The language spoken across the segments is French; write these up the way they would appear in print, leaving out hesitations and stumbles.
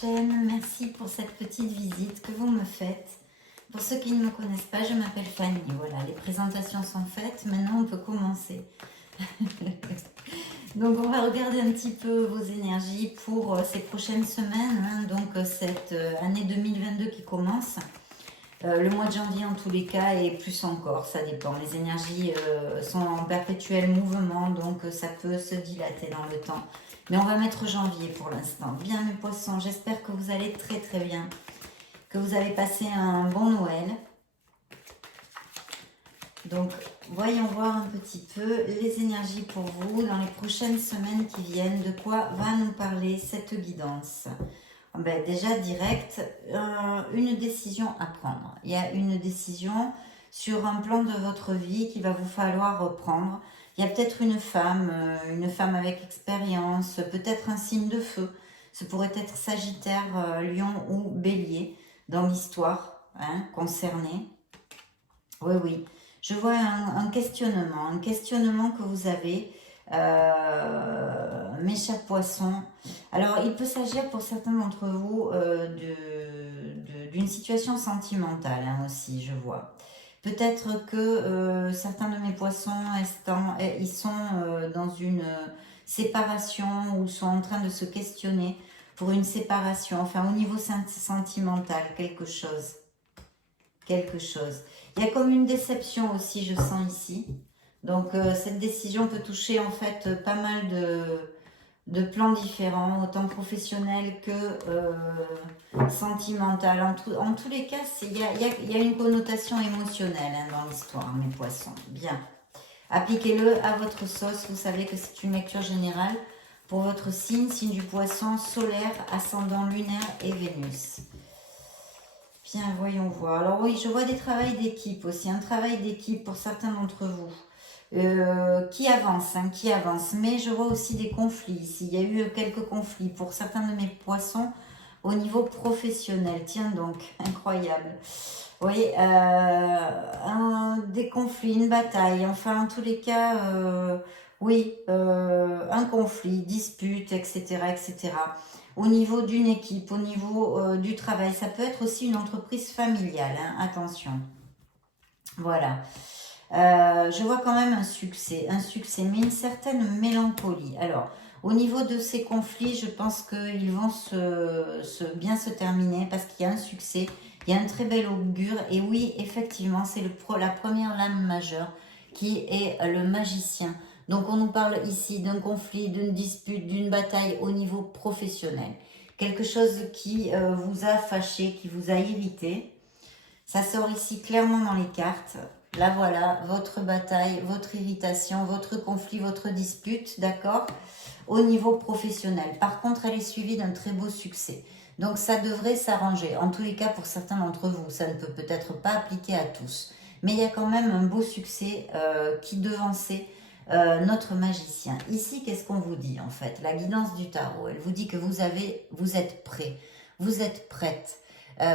chaîne, merci pour cette petite visite que vous me faites. Pour ceux qui ne me connaissent pas, je m'appelle Fanny. Voilà, les présentations sont faites, maintenant on peut commencer. Donc on va regarder un petit peu vos énergies pour ces prochaines semaines, hein, donc cette année 2022 qui commence. Le mois de janvier en tous les cas et plus encore, ça dépend. Les énergies sont en perpétuel mouvement, donc ça peut se dilater dans le temps. Mais on va mettre janvier pour l'instant. Bien mes poissons, j'espère que vous allez très très bien, que vous avez passé un bon Noël. Donc voyons voir un petit peu les énergies pour vous dans les prochaines semaines qui viennent. De quoi va nous parler cette guidance? Ben, déjà direct, une décision à prendre. Il y a une décision sur un plan de votre vie qu'il va vous falloir reprendre. Il y a peut-être une femme avec expérience, peut-être un signe de feu. Ce pourrait être Sagittaire, Lion ou Bélier dans l'histoire concernée. Oui, oui. Je vois un questionnement que vous avez, mes chers poissons. Alors, il peut s'agir pour certains d'entre vous d'une situation sentimentale aussi, je vois. Peut-être que certains de mes poissons, ils sont dans une séparation ou sont en train de se questionner pour une séparation, enfin au niveau sentimental, quelque chose. Il y a comme une déception aussi, je sens ici. Donc cette décision peut toucher en fait pas mal de plans différents, autant professionnels que sentimental. En tous les cas, il y a une connotation émotionnelle dans l'histoire, mes poissons. Bien. Appliquez-le à votre sauce. Vous savez que c'est une lecture générale pour votre signe du poisson, solaire, ascendant lunaire et Vénus. Bien, voyons voir. Alors oui, je vois des travails d'équipe aussi, un travail d'équipe pour certains d'entre vous. Qui avance. Mais je vois aussi des conflits ici. Il y a eu quelques conflits pour certains de mes poissons au niveau professionnel. Tiens donc, incroyable. Oui, des conflits, une bataille. Enfin, en tous les cas, oui, un conflit, dispute, etc., etc. Au niveau d'une équipe, au niveau du travail. Ça peut être aussi une entreprise familiale, attention. Voilà. Je vois quand même un succès, mais une certaine mélancolie. Alors, au niveau de ces conflits, je pense qu'ils vont bien se terminer parce qu'il y a un succès, il y a un très bel augure. Et oui, effectivement, c'est la première lame majeure qui est le magicien. Donc, on nous parle ici d'un conflit, d'une dispute, d'une bataille au niveau professionnel. Quelque chose qui vous a fâché, qui vous a irrité. Ça sort ici clairement dans les cartes. Là, voilà, votre bataille, votre irritation, votre conflit, votre dispute, d'accord, au niveau professionnel. Par contre, elle est suivie d'un très beau succès. Donc, ça devrait s'arranger. En tous les cas, pour certains d'entre vous, ça ne peut peut-être pas appliquer à tous. Mais il y a quand même un beau succès qui devançait notre magicien. Ici, qu'est-ce qu'on vous dit, en fait? La guidance du tarot, elle vous dit que vous êtes prêt, vous êtes prête.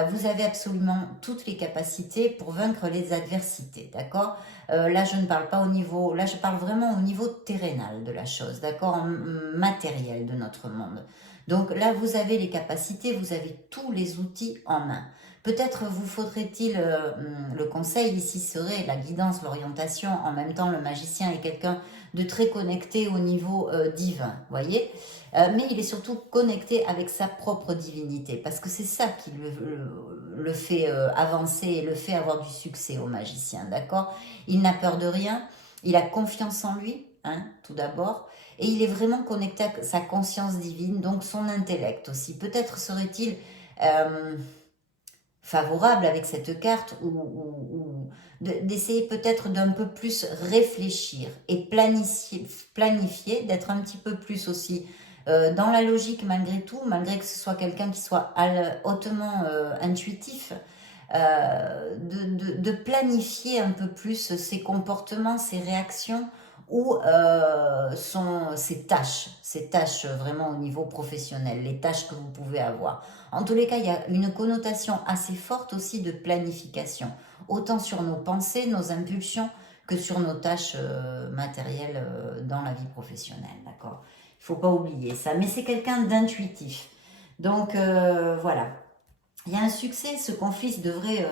Vous avez absolument toutes les capacités pour vaincre les adversités, d'accord? Là, je ne parle pas au niveau... Là, je parle vraiment au niveau terrénal de la chose, d'accord? Matériel de notre monde. Donc là, vous avez les capacités, vous avez tous les outils en main. Peut-être vous faudrait-il... le conseil ici serait la guidance, l'orientation. En même temps, le magicien est quelqu'un de très connecté au niveau divin, voyez? Mais il est surtout connecté avec sa propre divinité, parce que c'est ça qui le fait avancer et le fait avoir du succès au magicien, d'accord? Il n'a peur de rien, il a confiance en lui, tout d'abord, et il est vraiment connecté à sa conscience divine, donc son intellect aussi. Peut-être serait-il favorable avec cette carte ou d'essayer peut-être d'un peu plus réfléchir et planifier, d'être un petit peu plus aussi dans la logique malgré tout, malgré que ce soit quelqu'un qui soit hautement intuitif, de planifier un peu plus ses comportements, ses réactions ou ses tâches vraiment au niveau professionnel, les tâches que vous pouvez avoir. En tous les cas, il y a une connotation assez forte aussi de planification, autant sur nos pensées, nos impulsions, que sur nos tâches matérielles dans la vie professionnelle, d'accord? Il ne faut pas oublier ça, mais c'est quelqu'un d'intuitif. Donc voilà. Il y a un succès, ce conflit devrait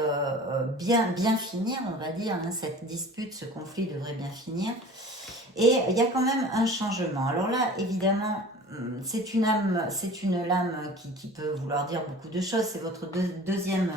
bien finir, on va dire, hein, cette dispute, ce conflit devrait bien finir. Et il y a quand même un changement. Alors là, évidemment, c'est une lame qui peut vouloir dire beaucoup de choses. C'est votre deuxième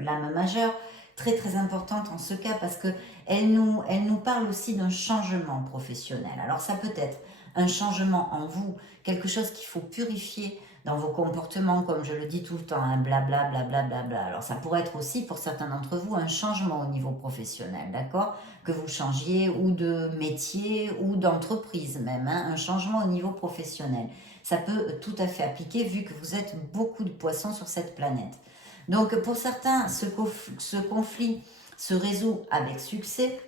lame majeure, très très importante en ce cas parce que elle nous parle aussi d'un changement professionnel. Alors ça peut être un changement en vous, quelque chose qu'il faut purifier dans vos comportements, comme je le dis tout le temps, hein, blabla, blabla, blabla. Alors ça pourrait être aussi pour certains d'entre vous un changement au niveau professionnel, d'accord? Que vous changiez ou de métier ou d'entreprise même, hein, un changement au niveau professionnel. Ça peut tout à fait appliquer vu que vous êtes beaucoup de poissons sur cette planète. Donc pour certains, ce conflit se résout avec succès.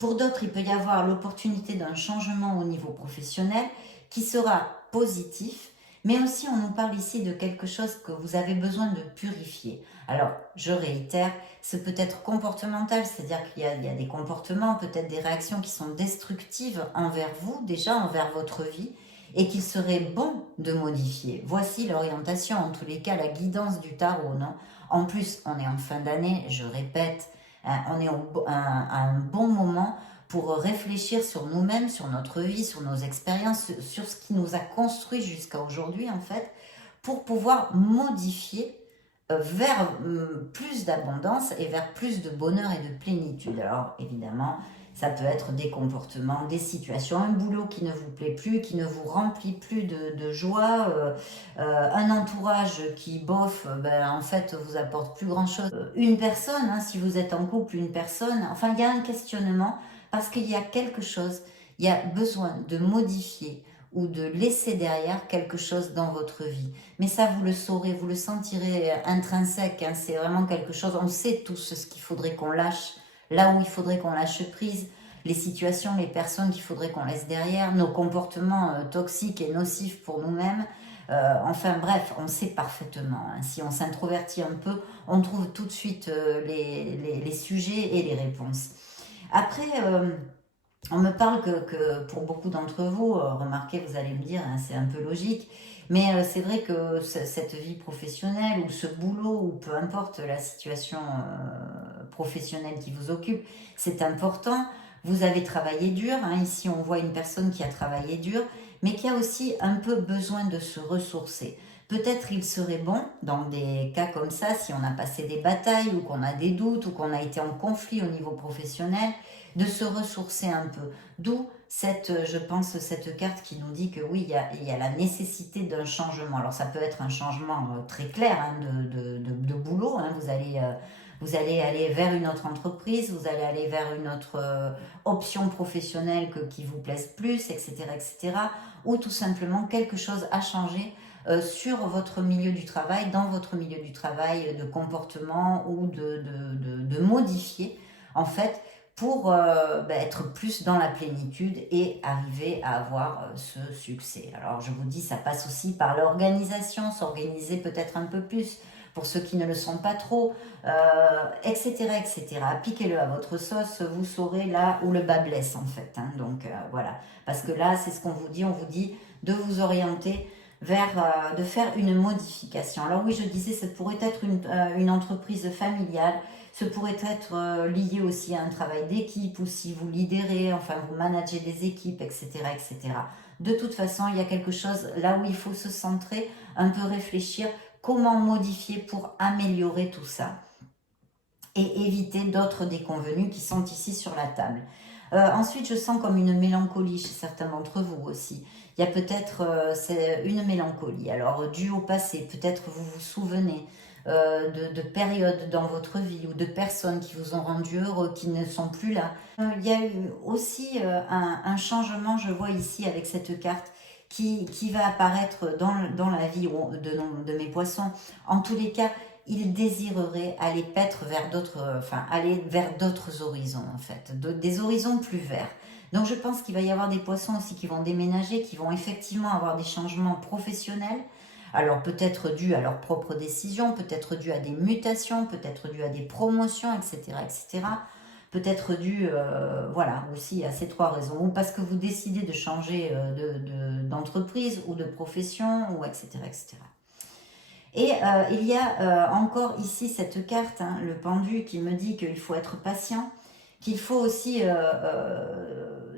Pour d'autres, il peut y avoir l'opportunité d'un changement au niveau professionnel qui sera positif, mais aussi on nous parle ici de quelque chose que vous avez besoin de purifier. Alors, je réitère, c'est peut-être comportemental, c'est-à-dire qu'il y a des comportements, peut-être des réactions qui sont destructives envers vous, déjà envers votre vie, et qu'il serait bon de modifier. Voici l'orientation, en tous les cas, la guidance du tarot, non? En plus, on est en fin d'année, je répète, on est à un bon moment pour réfléchir sur nous-mêmes, sur notre vie, sur nos expériences, sur ce qui nous a construit jusqu'à aujourd'hui en fait, pour pouvoir modifier vers plus d'abondance et vers plus de bonheur et de plénitude. Alors évidemment, ça peut être des comportements, des situations, un boulot qui ne vous plaît plus, qui ne vous remplit plus de joie, un entourage qui, bof, en fait, vous apporte plus grand-chose. Une personne, hein, si vous êtes en couple, une personne, enfin, il y a un questionnement parce qu'il y a quelque chose, il y a besoin de modifier ou de laisser derrière quelque chose dans votre vie. Mais ça, vous le saurez, vous le sentirez intrinsèque, hein, c'est vraiment quelque chose, on sait tous ce qu'il faudrait qu'on lâche, là où il faudrait qu'on lâche prise, les situations, les personnes qu'il faudrait qu'on laisse derrière, nos comportements toxiques et nocifs pour nous-mêmes. Enfin bref, on sait parfaitement. Hein. Si on s'introvertit un peu, on trouve tout de suite les sujets et les réponses. Après, on me parle que pour beaucoup d'entre vous, remarquez, vous allez me dire, hein, c'est un peu logique, mais c'est vrai que cette vie professionnelle ou ce boulot, ou peu importe la situation professionnelle qui vous occupe, c'est important. Vous avez travaillé dur, hein, ici on voit une personne qui a travaillé dur, mais qui a aussi un peu besoin de se ressourcer. Peut-être il serait bon, dans des cas comme ça, si on a passé des batailles ou qu'on a des doutes ou qu'on a été en conflit au niveau professionnel, de se ressourcer un peu. D'où je pense, cette carte qui nous dit que oui, il y a la nécessité d'un changement. Alors ça peut être un changement très clair hein, de boulot. Hein. Vous allez aller vers une autre entreprise, vous allez aller vers une autre option professionnelle qui vous plaise plus, etc., etc. Ou tout simplement quelque chose a changé sur votre milieu du travail, dans votre milieu du travail, de comportement ou de modifier en fait pour être plus dans la plénitude et arriver à avoir ce succès. Alors je vous dis, ça passe aussi par l'organisation, s'organiser peut-être un peu plus pour ceux qui ne le sont pas trop, etc., etc. Appliquez-le à votre sauce, vous saurez là où le bas blesse en fait. Hein. Donc voilà, parce que là, c'est ce qu'on vous dit, on vous dit de vous orienter vers, de faire une modification. Alors oui, je disais, ça pourrait être une entreprise familiale, ce pourrait être lié aussi à un travail d'équipe ou si vous lidérez, enfin vous managez des équipes, etc., etc. De toute façon, il y a quelque chose là où il faut se centrer, un peu réfléchir comment modifier pour améliorer tout ça et éviter d'autres déconvenus qui sont ici sur la table. Ensuite, je sens comme une mélancolie chez certains d'entre vous aussi. Il y a peut-être une mélancolie, alors due au passé, peut-être vous vous souvenez de périodes dans votre vie ou de personnes qui vous ont rendu heureux, qui ne sont plus là. Il y a eu aussi un changement, je vois ici avec cette carte, qui va apparaître dans la vie de mes poissons. En tous les cas, ils désireraient aller paître vers d'autres, enfin aller vers d'autres horizons en fait, des horizons plus verts. Donc je pense qu'il va y avoir des poissons aussi qui vont déménager, qui vont effectivement avoir des changements professionnels. Alors peut-être dû à leurs propres décisions, peut-être dû à des mutations, peut-être dû à des promotions, etc., etc. Peut-être dû, voilà, aussi à ces trois raisons. Ou parce que vous décidez de changer d'entreprise ou de profession, ou etc., etc. Et il y a encore ici cette carte, hein, le pendu, qui me dit qu'il faut être patient, qu'il faut aussi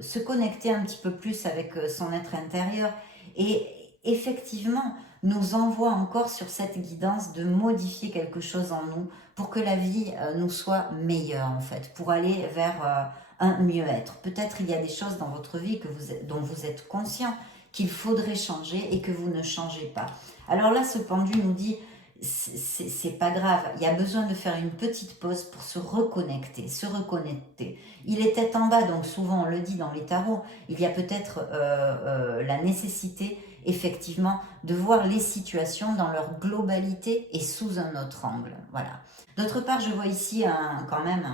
se connecter un petit peu plus avec son être intérieur. Et effectivement, nous envoie encore sur cette guidance de modifier quelque chose en nous pour que la vie nous soit meilleure en fait, pour aller vers un mieux-être. Peut-être il y a des choses dans votre vie dont vous êtes conscient qu'il faudrait changer et que vous ne changez pas. Alors là, ce pendu nous dit, c'est pas grave, il y a besoin de faire une petite pause pour se reconnecter, se reconnecter. Il est tête en bas, donc souvent on le dit dans les tarots, il y a peut-être la nécessité effectivement de voir les situations dans leur globalité et sous un autre angle. Voilà. D'autre part, je vois ici quand même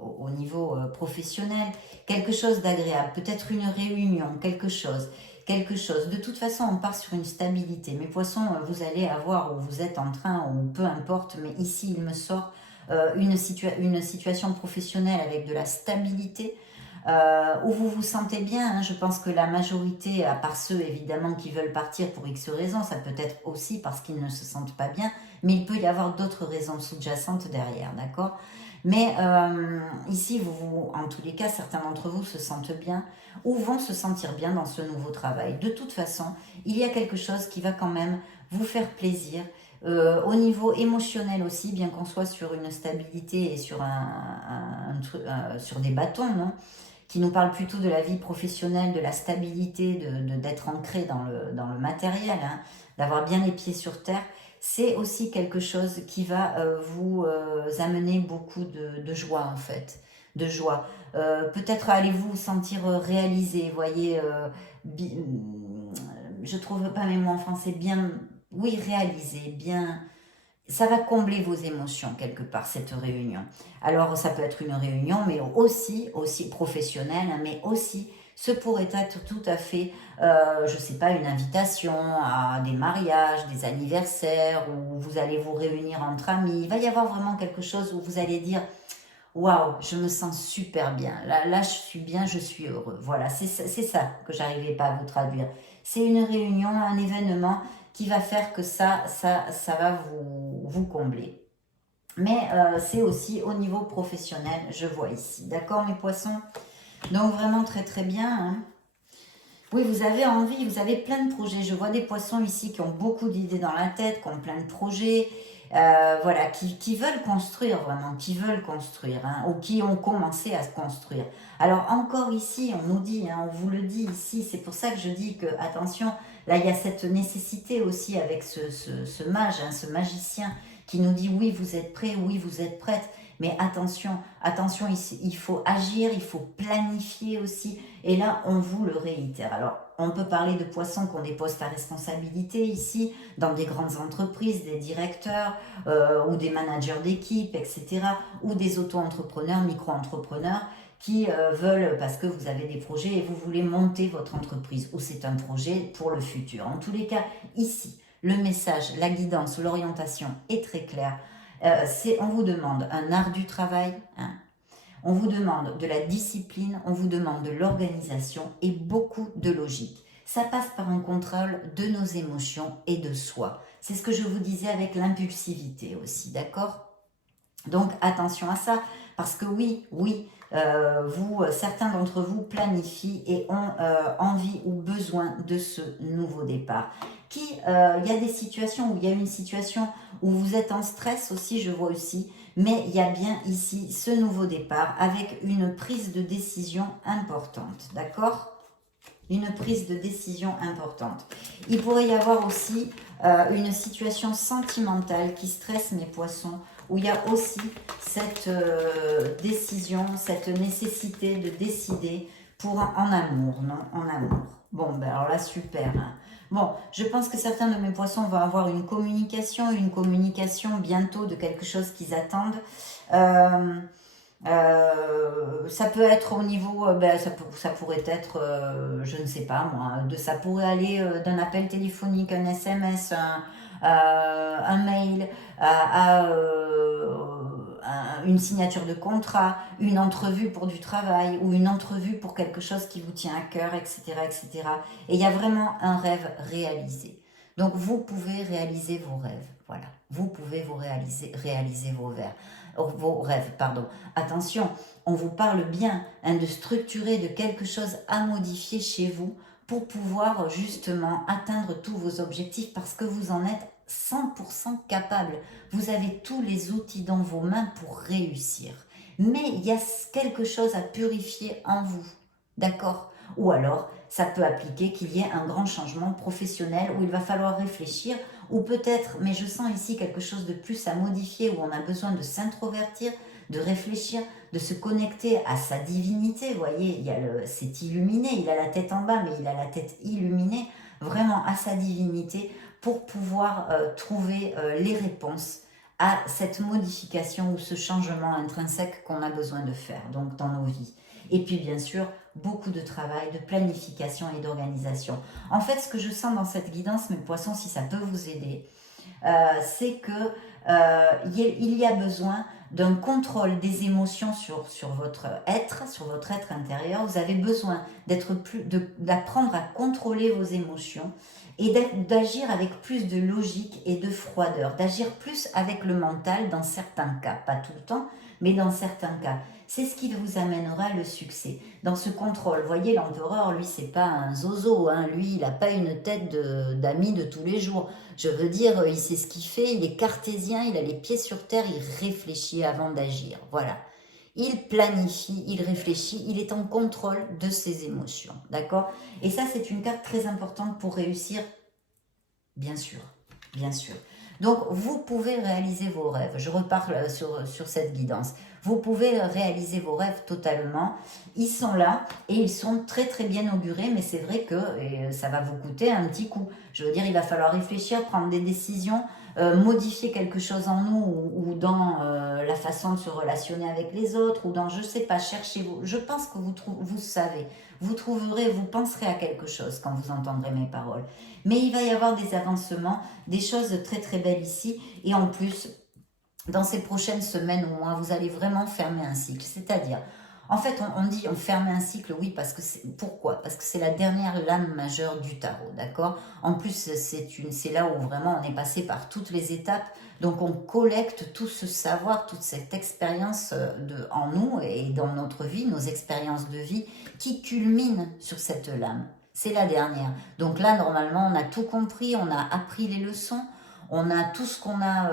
au niveau professionnel quelque chose d'agréable, peut-être une réunion, quelque chose. De toute façon, on part sur une stabilité. Mes poissons, vous allez avoir, ou vous êtes en train, ou peu importe, mais ici, il me sort une situation professionnelle avec de la stabilité, où vous vous sentez bien. Hein. Je pense que la majorité, à part ceux évidemment qui veulent partir pour X raisons, ça peut être aussi parce qu'ils ne se sentent pas bien, mais il peut y avoir d'autres raisons sous-jacentes derrière, d'accord? Mais ici, en tous les cas, certains d'entre vous se sentent bien ou vont se sentir bien dans ce nouveau travail. De toute façon, il y a quelque chose qui va quand même vous faire plaisir. Au niveau émotionnel aussi, bien qu'on soit sur une stabilité et sur, sur des bâtons, non, qui nous parle plutôt de la vie professionnelle, de la stabilité, d'être ancré dans le matériel, hein, d'avoir bien les pieds sur terre, c'est aussi quelque chose qui va vous amener beaucoup de joie en fait, de joie. Peut-être allez-vous vous sentir réalisé, voyez, je trouve pas mes mots en français, bien, oui, réalisé, bien, ça va combler vos émotions quelque part, cette réunion. Alors, ça peut être une réunion, mais aussi professionnelle, hein, mais aussi, ce pourrait être tout à fait, je ne sais pas, une invitation à des mariages, des anniversaires, où vous allez vous réunir entre amis. Il va y avoir vraiment quelque chose où vous allez dire, waouh, je me sens super bien. Là, je suis bien, je suis heureux. Voilà, c'est ça que j'arrivais pas à vous traduire. C'est une réunion, un événement qui va faire que ça va vous combler. Mais c'est aussi au niveau professionnel, je vois ici. D'accord, mes poissons? Donc vraiment très très bien. Hein. Oui, vous avez envie, vous avez plein de projets. Je vois des poissons ici qui ont beaucoup d'idées dans la tête, qui ont plein de projets, voilà, qui veulent construire vraiment, qui veulent construire, hein, ou qui ont commencé à se construire. Alors encore ici, on nous dit, hein, on vous le dit ici, c'est pour ça que je dis que, attention, là il y a cette nécessité aussi avec ce mage, hein, ce magicien, qui nous dit oui, vous êtes prêts, oui, vous êtes prête. Mais attention, attention, il faut agir, il faut planifier aussi. Et là, on vous le réitère. Alors, on peut parler de poissons qui ont des postes à responsabilité ici, dans des grandes entreprises, des directeurs ou des managers d'équipe, etc. Ou des auto-entrepreneurs, micro-entrepreneurs qui veulent, parce que vous avez des projets et vous voulez monter votre entreprise, ou c'est un projet pour le futur. En tous les cas, ici, le message, la guidance, l'orientation est très claire. On vous demande un art du travail, hein. On vous demande de la discipline, on vous demande de l'organisation et beaucoup de logique. Ça passe par un contrôle de nos émotions et de soi. C'est ce que je vous disais avec l'impulsivité aussi, d'accord? Donc attention à ça, parce que oui, certains d'entre vous planifient et ont envie ou besoin de ce nouveau départ. Il y a des situations où il y a une situation où vous êtes en stress aussi, je vois aussi, mais il y a bien ici ce nouveau départ avec une prise de décision importante, d'accord? Une prise de décision importante. Il pourrait y avoir aussi une situation sentimentale qui stresse mes poissons, où il y a aussi cette décision, cette nécessité de décider en amour, non? En amour. Bon, ben alors là, super. Hein. Bon, je pense que certains de mes poissons vont avoir une communication bientôt de quelque chose qu'ils attendent. Ça peut être au niveau, ça pourrait être, je ne sais pas moi, ça pourrait aller d'un appel téléphonique, un SMS, un mail, une signature de contrat, une entrevue pour du travail ou une entrevue pour quelque chose qui vous tient à cœur, etc., etc. Et il y a vraiment un rêve réalisé. Donc, vous pouvez réaliser vos rêves. Voilà, vous pouvez réaliser vos rêves, pardon. Attention, on vous parle bien hein, de structurer de quelque chose à modifier chez vous pour pouvoir justement atteindre tous vos objectifs parce que vous en êtes 100% capable. Vous avez tous les outils dans vos mains pour réussir. Mais il y a quelque chose à purifier en vous. D'accord? Ou alors, ça peut appliquer qu'il y ait un grand changement professionnel où il va falloir réfléchir, ou peut-être, mais je sens ici quelque chose de plus à modifier, où on a besoin de s'introvertir, de réfléchir, de se connecter à sa divinité. Vous voyez, c'est illuminé, il a la tête en bas, mais il a la tête illuminée, vraiment à sa divinité, pour pouvoir trouver les réponses à cette modification ou ce changement intrinsèque qu'on a besoin de faire donc dans nos vies. Et puis bien sûr, beaucoup de travail, de planification et d'organisation. En fait, ce que je sens dans cette guidance, mes poissons, si ça peut vous aider, c'est que il y a besoin d'un contrôle des émotions sur votre être intérieur. Vous avez besoin d'apprendre à contrôler vos émotions et d'agir avec plus de logique et de froideur, d'agir plus avec le mental dans certains cas, pas tout le temps, mais dans certains cas. C'est ce qui vous amènera le succès. Dans ce contrôle, vous voyez, l'empereur, lui, c'est pas un zozo, hein. Lui, il n'a pas une tête d'ami de tous les jours. Je veux dire, il sait ce qu'il fait, il est cartésien, il a les pieds sur terre, il réfléchit avant d'agir. Voilà. Il planifie, il réfléchit, il est en contrôle de ses émotions. D'accord? Et ça, c'est une carte très importante pour réussir, bien sûr. Bien sûr. Donc, vous pouvez réaliser vos rêves. Je reparle sur cette guidance. Vous pouvez réaliser vos rêves totalement. Ils sont là et ils sont très très bien augurés, mais c'est vrai que ça va vous coûter un petit coup. Je veux dire, il va falloir réfléchir, prendre des décisions, modifier quelque chose en nous ou dans la façon de se relationner avec les autres ou dans, je sais pas, cherchez-vous. Je pense que vous savez, vous trouverez, vous penserez à quelque chose quand vous entendrez mes paroles. Mais il va y avoir des avancements, des choses très très belles ici. Et en plus, dans ces prochaines semaines ou mois, vous allez vraiment fermer un cycle. C'est-à-dire, en fait, on dit on ferme un cycle, oui, parce que pourquoi? Parce que c'est la dernière lame majeure du tarot, d'accord? En plus, c'est là où vraiment on est passé par toutes les étapes. Donc, on collecte tout ce savoir, toute cette expérience en nous et dans notre vie, nos expériences de vie qui culminent sur cette lame. C'est la dernière. Donc là, normalement, on a tout compris, on a appris les leçons, on a tout ce qu'on a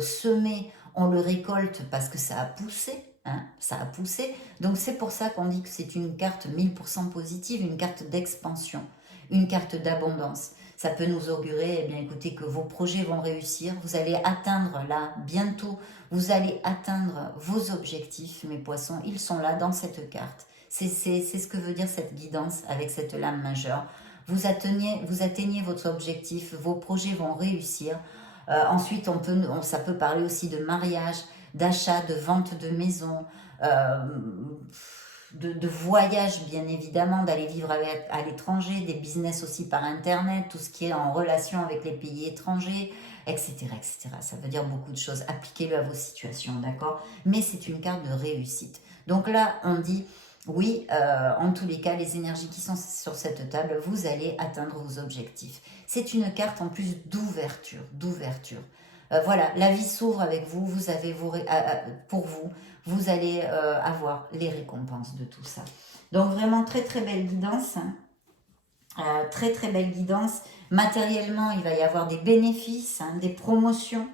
semé, on le récolte parce que ça a poussé. Hein, ça a poussé. Donc c'est pour ça qu'on dit que c'est une carte 1000% positive, une carte d'expansion, une carte d'abondance. Ça peut nous augurer, eh bien écoutez, que vos projets vont réussir. Vous allez atteindre là, bientôt, vous allez atteindre vos objectifs, mes poissons. Ils sont là dans cette carte. C'est ce que veut dire cette guidance avec cette lame majeure. Vous atteignez votre objectif, vos projets vont réussir. Ensuite, ça peut parler aussi de mariage, d'achat, de vente de maison, de voyage bien évidemment, d'aller vivre à l'étranger, des business aussi par internet, tout ce qui est en relation avec les pays étrangers, etc., etc. Ça veut dire beaucoup de choses. Appliquez-le à vos situations, d'accord? Mais c'est une carte de réussite. Donc là, on dit... Oui, en tous les cas, les énergies qui sont sur cette table, vous allez atteindre vos objectifs. C'est une carte en plus d'ouverture, voilà, la vie s'ouvre avec vous, vous avez pour vous, vous allez avoir les récompenses de tout ça. Donc vraiment très très belle guidance, hein. Très très belle guidance. Matériellement, il va y avoir des bénéfices, hein, des promotions,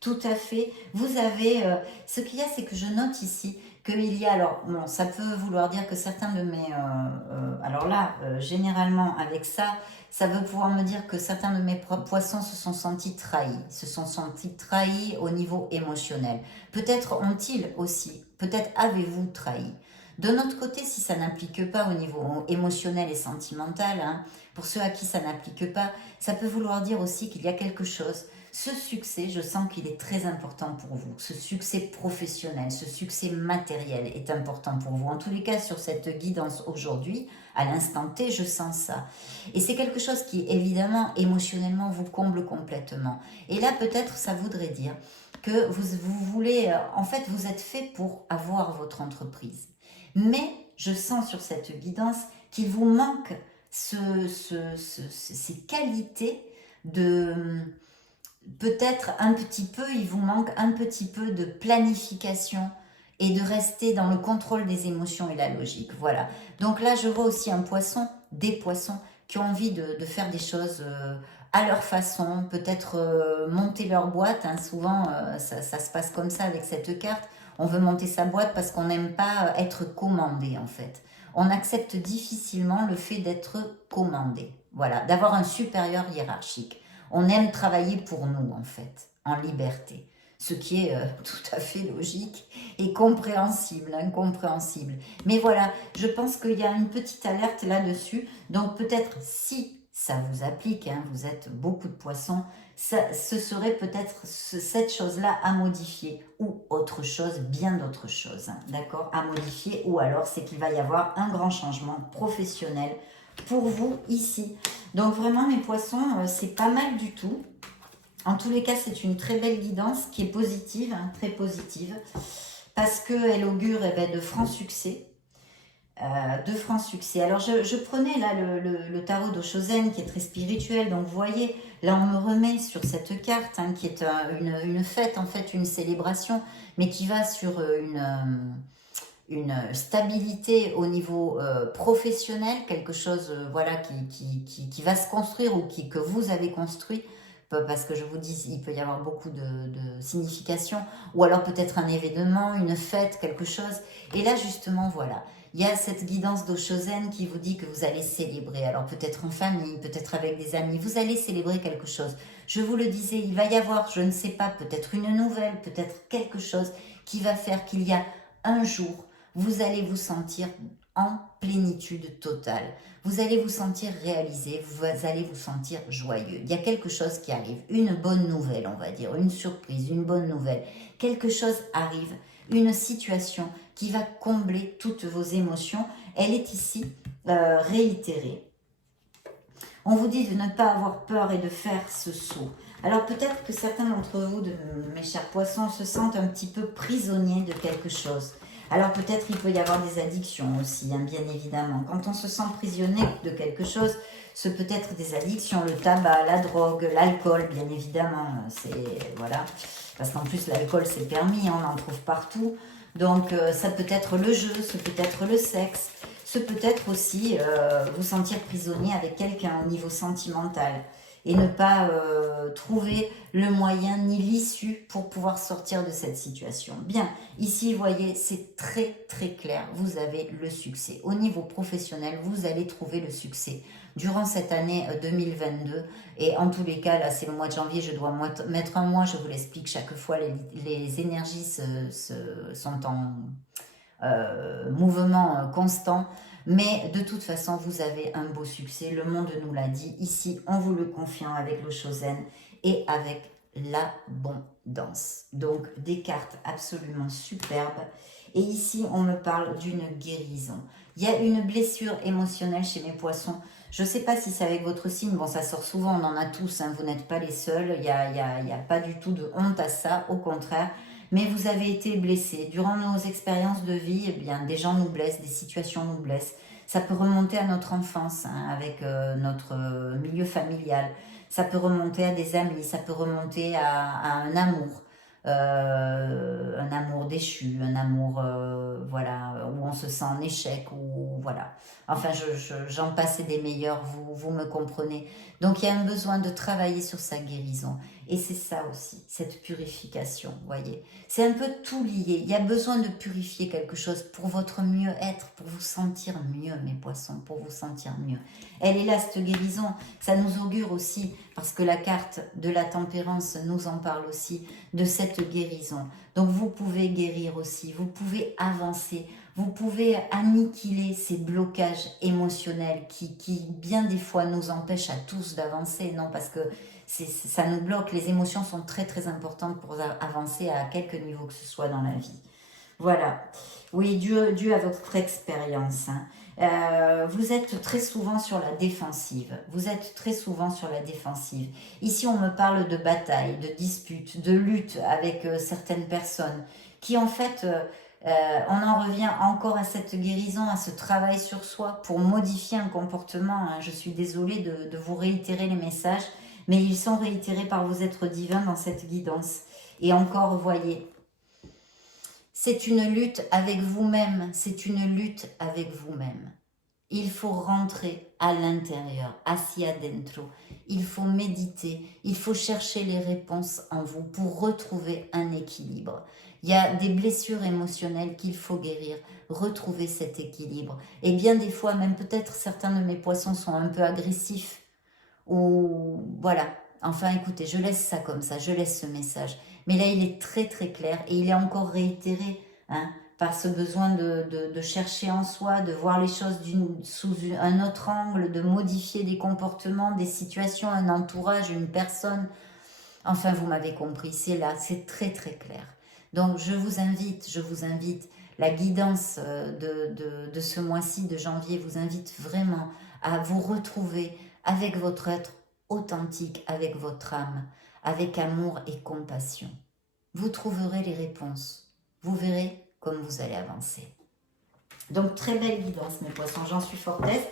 tout à fait. Vous avez, ce qu'il y a, c'est que je note ici qu'il y a, alors, bon, ça peut vouloir dire que certains de mes, alors là, généralement, avec ça, ça veut pouvoir me dire que certains de mes poissons se sont sentis trahis au niveau émotionnel. Peut-être ont-ils aussi, peut-être avez-vous trahi. De notre côté, si ça n'applique pas au niveau émotionnel et sentimental, hein, pour ceux à qui ça n'applique pas, ça peut vouloir dire aussi qu'il y a quelque chose. Ce succès, je sens qu'il est très important pour vous. Ce succès professionnel, ce succès matériel est important pour vous. En tous les cas, sur cette guidance aujourd'hui, à l'instant T, je sens ça. Et c'est quelque chose qui, évidemment, émotionnellement, vous comble complètement. Et là, peut-être, ça voudrait dire que vous voulez... en fait, vous êtes fait pour avoir votre entreprise. Mais je sens sur cette guidance qu'il vous manque ces qualités de peut-être un petit peu, il vous manque un petit peu de planification et de rester dans le contrôle des émotions et la logique. Voilà. Donc là, je vois aussi un poisson, des poissons qui ont envie de faire des choses à leur façon, peut-être monter leur boîte. Hein. Souvent, ça se passe comme ça avec cette carte. On veut monter sa boîte parce qu'on n'aime pas être commandé, en fait. On accepte difficilement le fait d'être commandé. Voilà, d'avoir un supérieur hiérarchique. On aime travailler pour nous, en fait, en liberté. Ce qui est tout à fait logique et compréhensible, incompréhensible. Mais voilà, je pense qu'il y a une petite alerte là-dessus. Donc peut-être si ça vous applique, hein, vous êtes beaucoup de poissons, ce serait peut-être cette chose-là à modifier ou autre chose, bien d'autres choses, hein, d'accord, à modifier. Ou alors c'est qu'il va y avoir un grand changement professionnel pour vous ici. Donc vraiment mes poissons, c'est pas mal du tout. En tous les cas, c'est une très belle guidance qui est positive, hein, très positive, parce qu'elle augure de francs succès. De francs succès. Alors, je prenais là le tarot d'Oshozen qui est très spirituel. Donc, vous voyez, là, on me remet sur cette carte hein, qui est une fête, en fait, une célébration, mais qui va sur une stabilité au niveau professionnel, quelque chose voilà, qui va se construire ou que vous avez construit. Parce que je vous dis, il peut y avoir beaucoup de significations, ou alors peut-être un événement, une fête, quelque chose. Et là, justement, voilà, il y a cette guidance d'Oshozen qui vous dit que vous allez célébrer. Alors peut-être en famille, peut-être avec des amis, vous allez célébrer quelque chose. Je vous le disais, il va y avoir, je ne sais pas, peut-être une nouvelle, peut-être quelque chose qui va faire qu'il y a un jour, vous allez vous sentir en plénitude totale. Vous allez vous sentir réalisé, vous allez vous sentir joyeux. Il y a quelque chose qui arrive, une bonne nouvelle, on va dire, une surprise, une bonne nouvelle. Quelque chose arrive, une situation qui va combler toutes vos émotions. Elle est ici réitérée. On vous dit de ne pas avoir peur et de faire ce saut. Alors peut-être que certains d'entre vous, mes chers poissons, se sentent un petit peu prisonniers de quelque chose. Alors peut-être il peut y avoir des addictions aussi, hein, bien évidemment. Quand on se sent prisonnier de quelque chose, ce peut être des addictions, le tabac, la drogue, l'alcool, bien évidemment. C'est voilà, parce qu'en plus l'alcool c'est permis, on en trouve partout. Donc ça peut être le jeu, ça peut être le sexe, ce peut être aussi vous sentir prisonnier avec quelqu'un au niveau sentimental et ne pas trouver le moyen ni l'issue pour pouvoir sortir de cette situation. Bien, ici, vous voyez, c'est très très clair, vous avez le succès. Au niveau professionnel, vous allez trouver le succès durant cette année 2022. Et en tous les cas, là, c'est le mois de janvier, je dois mettre un mois, je vous l'explique chaque fois, les énergies sont en mouvement constant. Mais de toute façon, vous avez un beau succès. Le monde nous l'a dit. Ici, on vous le confirme avec le Shozen et avec l'abondance. Donc, des cartes absolument superbes. Et ici, on me parle d'une guérison. Il y a une blessure émotionnelle chez mes poissons. Je ne sais pas si c'est avec votre signe. Bon, ça sort souvent, on en a tous. Hein, vous n'êtes pas les seuls. Il n'y a pas du tout de honte à ça. Au contraire. Mais vous avez été blessé. Durant nos expériences de vie, eh bien, des gens nous blessent, des situations nous blessent. Ça peut remonter à notre enfance, hein, avec notre milieu familial. Ça peut remonter à des amis, ça peut remonter à un amour déchu, un amour voilà, où on se sent en échec, ou voilà. Enfin, j'en passe des meilleurs, vous me comprenez. Donc, il y a un besoin de travailler sur sa guérison. Et c'est ça aussi, cette purification, voyez. C'est un peu tout lié. Il y a besoin de purifier quelque chose pour votre mieux-être, pour vous sentir mieux, mes poissons, pour vous sentir mieux. Elle est là, cette guérison. Ça nous augure aussi, parce que la carte de la tempérance nous en parle aussi, de cette guérison. Donc, vous pouvez guérir aussi, vous pouvez avancer, vous pouvez annihiler ces blocages émotionnels qui bien des fois nous empêchent à tous d'avancer, non, parce que ça nous bloque. Les émotions sont très très importantes pour avancer à quelque niveau que ce soit dans la vie. Voilà. Oui, dû à votre expérience. Hein. Vous êtes très souvent sur la défensive. Vous êtes très souvent sur la défensive. Ici, on me parle de bataille, de dispute, de lutte avec certaines personnes qui, en fait, on en revient encore à cette guérison, à ce travail sur soi pour modifier un comportement. Hein. Je suis désolée de vous réitérer les messages, mais ils sont réitérés par vos êtres divins dans cette guidance. Et encore, voyez, c'est une lutte avec vous-même, c'est une lutte avec vous-même. Il faut rentrer à l'intérieur, hacia dentro. Il faut méditer, il faut chercher les réponses en vous pour retrouver un équilibre. Il y a des blessures émotionnelles qu'il faut guérir, retrouver cet équilibre. Et bien des fois, même peut-être certains de mes poissons sont un peu agressifs. Ou voilà, enfin écoutez, je laisse ça comme ça, je laisse ce message. Mais là, il est très très clair et il est encore réitéré, hein, par ce besoin de chercher en soi, de voir les choses sous un autre angle, de modifier des comportements, des situations, un entourage, une personne. Enfin, vous m'avez compris, c'est là, c'est très très clair. Donc, je vous invite, la guidance de ce mois-ci, de janvier, vous invite vraiment à vous retrouver avec votre être authentique, avec votre âme, avec amour et compassion. Vous trouverez les réponses. Vous verrez comme vous allez avancer. Donc, très belle guidance, mes poissons. J'en suis fortaise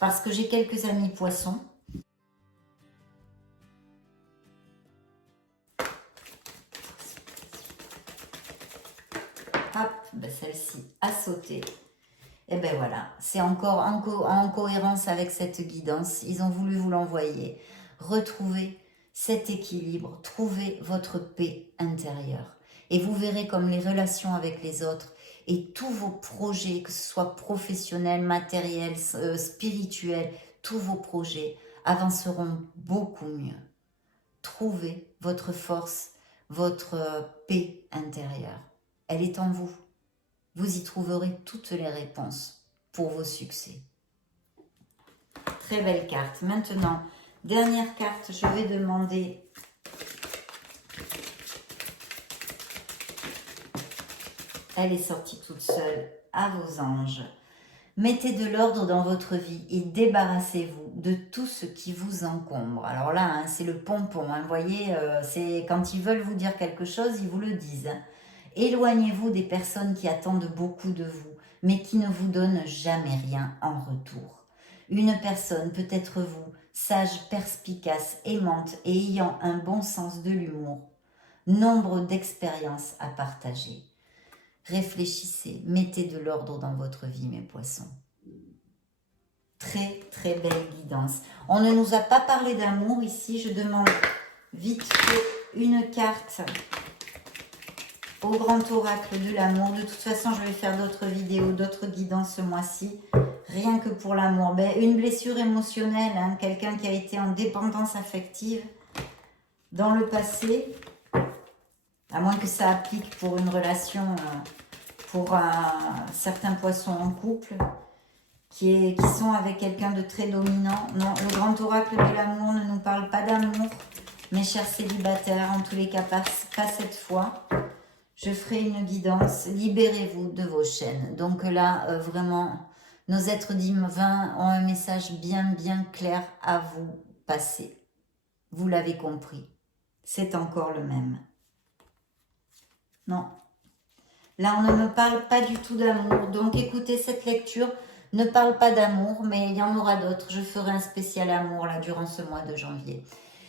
parce que j'ai quelques amis poissons. Hop, ben celle-ci a sauté. Et ben voilà, c'est encore en cohérence avec cette guidance. Ils ont voulu vous l'envoyer. Retrouvez cet équilibre, trouvez votre paix intérieure. Et vous verrez comme les relations avec les autres et tous vos projets, que ce soit professionnels, matériels, spirituels, tous vos projets avanceront beaucoup mieux. Trouvez votre force, votre paix intérieure. Elle est en vous. Vous y trouverez toutes les réponses pour vos succès. Très belle carte. Maintenant, dernière carte, je vais demander elle est sortie toute seule à vos anges. Mettez de l'ordre dans votre vie et débarrassez-vous de tout ce qui vous encombre. Alors là, hein, c'est le pompon. Vous voyez, c'est quand ils veulent vous dire quelque chose, ils vous le disent. Éloignez-vous des personnes qui attendent beaucoup de vous, mais qui ne vous donnent jamais rien en retour. Une personne peut être vous, sage, perspicace, aimante et ayant un bon sens de l'humour. Nombre d'expériences à partager. Réfléchissez, mettez de l'ordre dans votre vie, mes poissons. Très, très belle guidance. On ne nous a pas parlé d'amour ici. Je demande vite fait une carte au grand oracle de l'amour. De toute façon, je vais faire d'autres vidéos, d'autres guidances ce mois-ci. Rien que pour l'amour. Ben, une blessure émotionnelle, hein, quelqu'un qui a été en dépendance affective dans le passé. À moins que ça applique pour une relation, pour certains poissons en couple, qui sont avec quelqu'un de très dominant. Non, le grand oracle de l'amour ne nous parle pas d'amour, mes chers célibataires, en tous les cas, pas cette fois. Je ferai une guidance, libérez-vous de vos chaînes. Donc là, vraiment, nos êtres divins ont un message bien, bien clair à vous passer. Vous l'avez compris, c'est encore le même. Non. Là, on ne me parle pas du tout d'amour. Donc, écoutez, cette lecture ne parle pas d'amour, mais il y en aura d'autres. Je ferai un spécial amour, là, durant ce mois de janvier.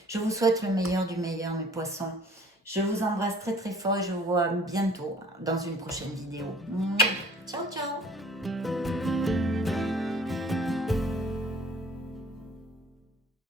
Je vous souhaite le meilleur du meilleur, mes poissons. Je vous embrasse très, très fort et je vous vois bientôt dans une prochaine vidéo. Ciao, ciao!